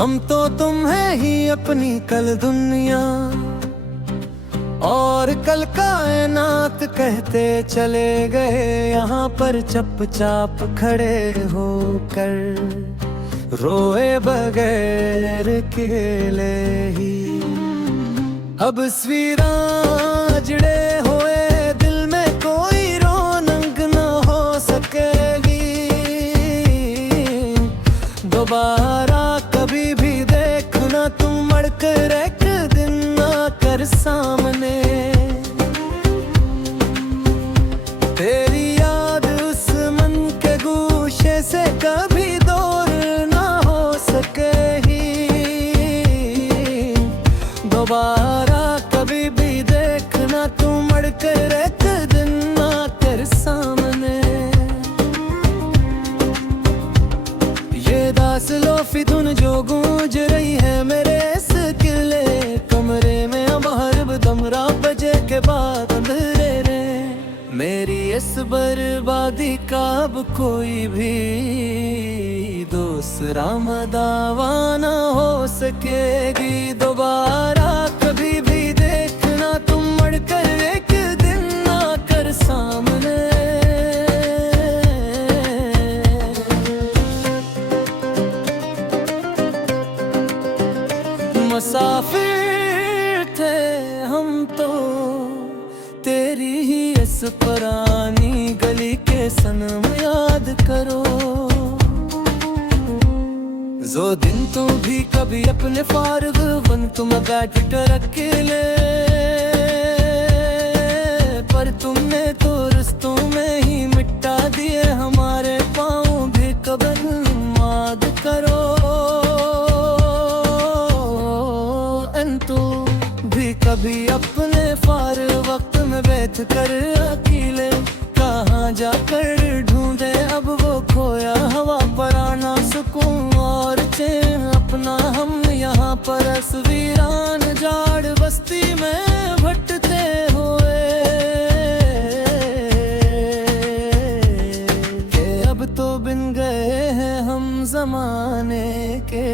हम तो तुम है ही अपनी कल दुनिया और कल कायनात कहते चले गए यहाँ पर चुपचाप खड़े होकर रोए बगैर अकेले ही। अब तस्वीरां जड़े हुए दिल में कोई रौनक न हो सकेगी दोबारा कभी भी देखना तुम मड़कर एक दिन आकर सामने। तेरी याद उस मन के गूशे से कभी दूर ना हो सकेगी दोबारा कभी भी देखना तुम मड़कर एक दिन आकर सामने। ये दास लोफी धुन जो गूंज रही है मेरे इस किले कमरे में अब हर दम 12 बजे के बाद अंधेरे रे। मेरी इस बर्बादी का अब कोई भी दूसरा दावा ना हो सकेगी दोबारा कभी भी देखना तुम मड़कर एक दिन आकर सामने। मुसाफिर थे हम तो तेरी ही इस पुरानी गली के सनम याद करो। जो दिन तुम भी कभी अपने फारग बन तुम बैठ कर अकेले पर तुमने तो रिश्तों में ही मिटा दिए हमारे पाँव भी कबर माद करो। तू भी कभी अपने फार वक्त में बैठ कर अकेले कहाँ जाकर ढूंढे अब वो खोया हवा पर आना सुकून और चैन अपना। हम यहाँ पर तस्वीरान जाड़ बस्ती में भटकते हुए के अब तो बिन गए हैं हम जमाने के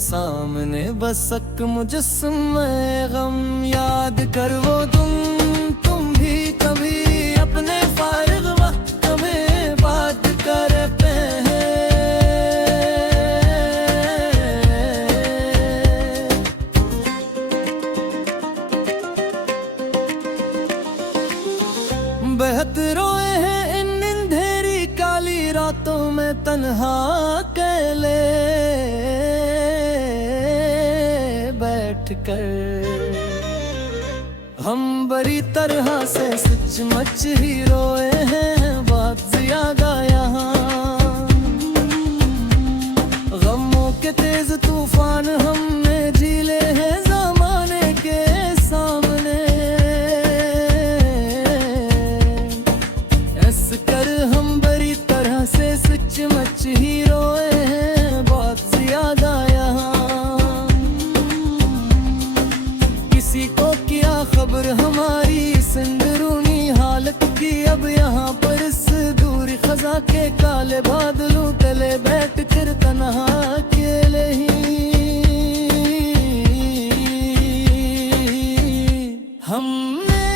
सामने बस एक मुजस्समा गम याद कर वो तुम भी कभी अपने फारिग वक्त में बात करते हैं। बेहद रोए हैं इन अंधेरी काली रातों में तन्हा अकेले बैठ कर हम बड़ी तरह से सचमुच ही रोए हैं बहुत ज्यादा यहाँ। गमों के तेज तूफान हमने झीले हैं ज़माने के सामने। ऐस कर हम बड़ी तरह से सचमुच ही रोए हैं बहुत ज्यादा यहाँ। किसी को क्या खबर हमारी इस अंदरूनी हालत की अब यहाँ पर इस दूरी खजा के काले बादलों तले बैठ कर तन्हा अकेले ही। हमने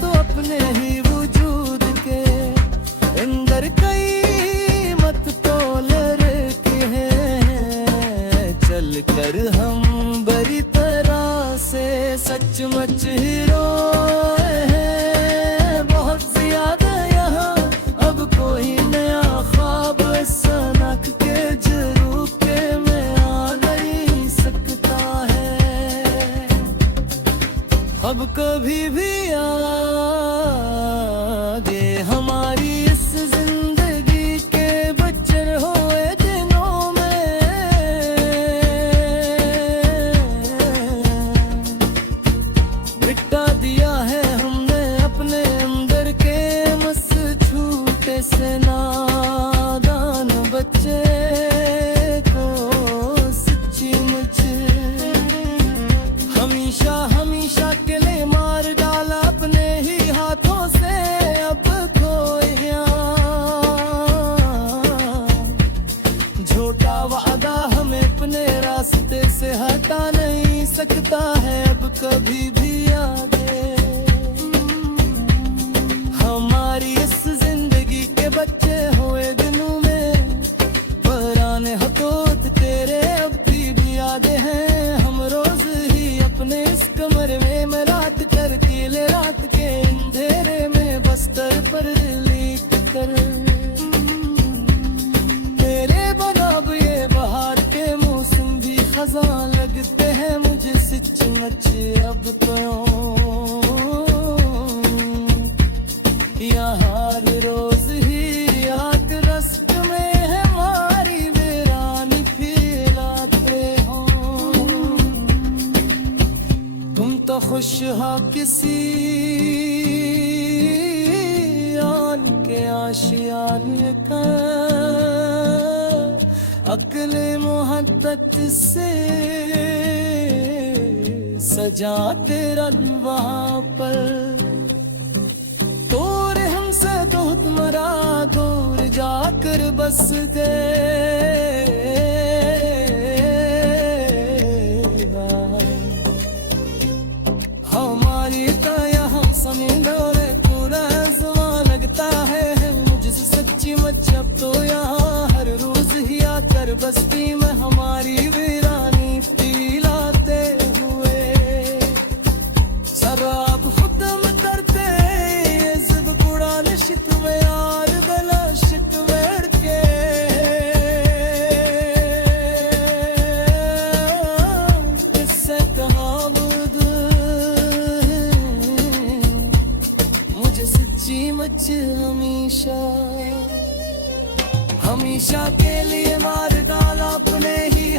तो अपने ही वजूद के अंदर कई मत तोल रखे हैं चल कर हम बड़ी तरह से सचमुच ही रोए हैं बहुत ज्यादा यहाँ। अब कोई नया ख्वाब सनक के झरोखे में आ नहीं सकता है अब कभी भी आगे हमारी इस जिंदगी के बचर हुए दिनों में मिटा दिया है हमने अपने अंदर के मस छूटे से नादान बच्चे को सच्ची मुझे हमेशा हमेशा के लिए मार डाला अपने ही हाथों से अब खोया। झूठा वादा हमें अपने कभी भी आगे। हमारी इस जिंदगी के बच्चे हुए दिनों में पुराने हो तो तेरे अब भी यादें हैं। हम रोज ही अपने इस कमरे में रात कर अकेले रात के अंधेरे में बस्तर पर लीक कर तेरे बनाब ये बाहर के मौसम भी खजां लगते हैं मुझे सचमुच अब तो यहाँ रोज ही आग रस्त में है हमारी वीरानी फैलाते हो। तुम तो खुश हो किसी आन के आशियाने का अक्ले मोहब्बत से सजा तेरा वहाँ पर। दूर हमसे बहुत मरा दूर जाकर बस दे हमारी तो यहाँ समुंदर पूरा ज़मां लगता है मुझसे सच्ची मच्छब तो यहाँ हर रोज ही आकर बस्ती में हमारी वीरानी पिलाते हुए शराब खुद में करते जिद कुड़ाने शिकवे यार गला शिकवेड़ के इससे कहाँ बुद मुझे सच्ची मच हमेशा हमेशा के लिए मार डाला अपने ही